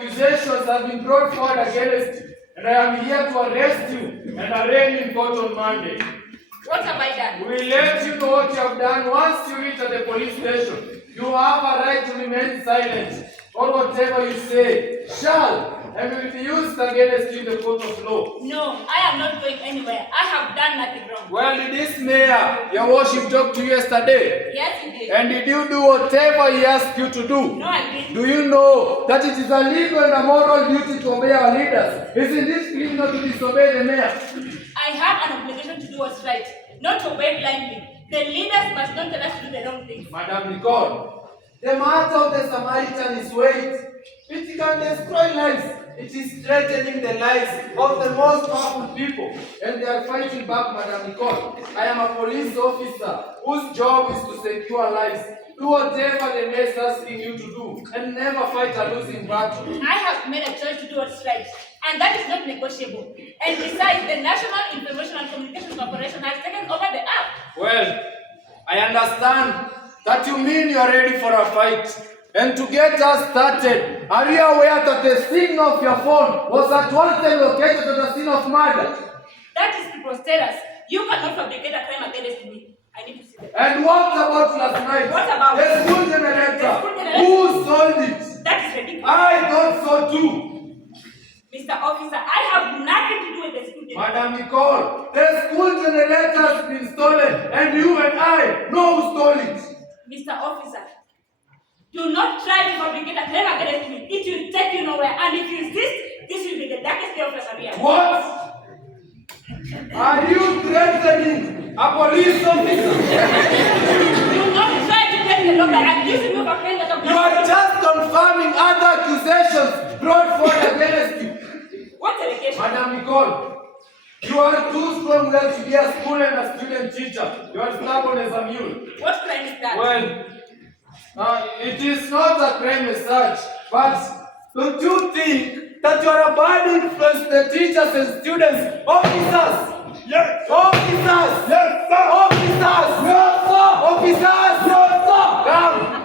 accusations have been brought forward against you, and I am here to arrest you and arraign you in court on Monday. What have I done? We will let you know what you have done once you reach at the police station. You have a right to remain silent, or whatever you say shall and will be used against you in the court of law. No, I am not going anywhere. I have done nothing wrong. Well, did this mayor, your worship, talk to you yesterday? Yes, he did. And did you do whatever he asked you to do? No, I didn't. Do you know that it is a legal and a moral duty to obey our leaders? Isn't it criminal to disobey the mayor? I have an obligation to do what's right, not to obey blindly. The leaders must not tell us to do the wrong things. Madam Nicole, the matter of the Samaritan is weight. It can destroy lives. It is threatening the lives of the most powerful people. And they are fighting back, Madam Nicole. I am a police officer whose job is to secure lives. Do whatever the mayor is asking you to do, and never fight a losing battle. I have made a choice to do what's right, and that is not negotiable. And besides, the National Information and Communications Corporation has taken over the app. Well, I understand that you mean you are ready for a fight. And to get us started, are you aware that the signal of your phone was at one time located at the scene of murder? That is preposterous. You cannot fabricate a crime against me. I need to see that. And what about last night? What about the school generator? Who sold it? That is ridiculous. I thought so too. Mr. Officer, I have nothing to do with the school generator. Madam Nicole, the school generator has been stolen, and you and I know who stole it. Mr. Officer, do not try to fabricate a claim against me. It will take you nowhere. And if you insist, this will be the darkest day of your career. What? Are you threatening a police officer? Do not try to get the law by accusing me of a crime that I'm not. You are just confirming other accusations brought forward against you. What allegation? Madam Nicole, you are too strong-willed to be a school and a student teacher. You are stubborn as a mule. What crime is that? Well, it is not a crime as such, but don't you think that you are a bad influence to the teachers and students? Officers! Yes! Officers! Yes, sir! Officers! Yes, sir! Officers! Yes, sir! Come!